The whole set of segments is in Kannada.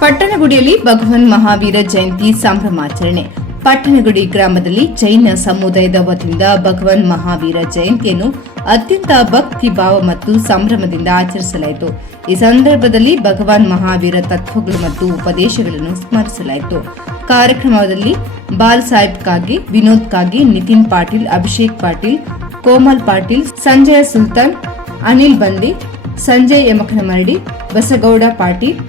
ಪಟ್ಟಣಗುಡಿಯಲ್ಲಿ ಭಗವಾನ್ ಮಹಾವೀರ ಜಯಂತಿ ಸಂಭ್ರಮಾಚರಣೆ. ಪಟ್ಟಣಗುಡಿ ಗ್ರಾಮದಲ್ಲಿ ಜೈನ ಸಮುದಾಯದ ವತಿಯಿಂದ ಭಗವಾನ್ ಮಹಾವೀರ ಜಯಂತಿಯನ್ನು ಅತ್ಯಂತ ಭಕ್ತಿ ಭಾವ ಮತ್ತು ಸಂಭ್ರಮದಿಂದ ಆಚರಿಸಲಾಯಿತು. ಈ ಸಂದರ್ಭದಲ್ಲಿ ಭಗವಾನ್ ಮಹಾವೀರ ತತ್ವಗಳು ಮತ್ತು ಉಪದೇಶಗಳನ್ನು ಸ್ಮರಿಸಲಾಯಿತು. ಕಾರ್ಯಕ್ರಮದಲ್ಲಿ ಬಾಲ್ ಸಾಹೇಬ್ ಕಾಗೆ, ವಿನೋದ್ ಕಾಗೆ, ನಿತಿನ್ ಪಾಟೀಲ್, ಅಭಿಷೇಕ್ ಪಾಟೀಲ್, ಕೋಮಲ್ ಪಾಟೀಲ್, ಸಂಜಯ ಸುಲ್ತಾನ್, ಅನಿಲ್ ಬಂದೆ, ಸಂಜಯ್ ಯಮಕನಮರಡಿ, ಬಸಗೌಡ ಪಾಟೀಲ್,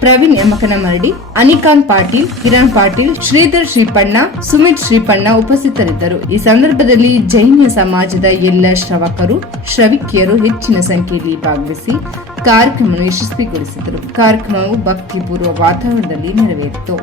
ಪ್ರವೀಣ್ ಯಮಕನಮರಡಿ, ಅನಿಕಾಂತ್ ಪಾಟೀಲ್, ಕಿರಣ್ ಪಾಟೀಲ್, ಶ್ರೀಧರ್ ಶ್ರೀಪಣ್ಣ, ಸುಮಿತ್ ಶ್ರೀಪಣ್ಣ ಉಪಸ್ಥಿತರಿದ್ದರು. ಈ ಸಂದರ್ಭದಲ್ಲಿ ಜೈನ ಸಮಾಜದ ಎಲ್ಲ ಶ್ರವಕರು, ಶ್ರವಿಕಿಯರು ಹೆಚ್ಚಿನ ಸಂಖ್ಯೆಯಲ್ಲಿ ಭಾಗವಹಿಸಿ ಕಾರ್ಯಕ್ರಮವನ್ನು ಯಶಸ್ವಿಗೊಳಿಸಿದರು. ಕಾರ್ಯಕ್ರಮವು ಭಕ್ತಿಪೂರ್ವ ವಾತಾವರಣದಲ್ಲಿ ನೆರವೇರಿತು.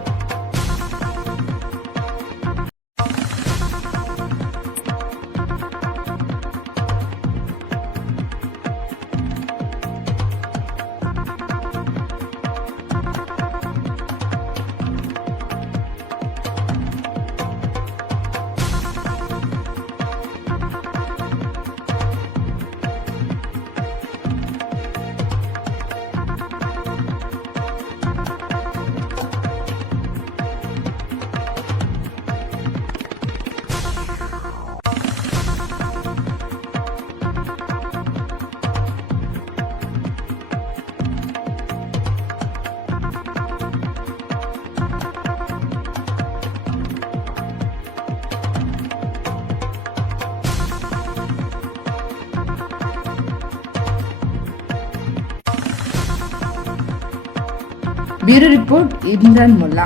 Bureau report, Imran Mulla.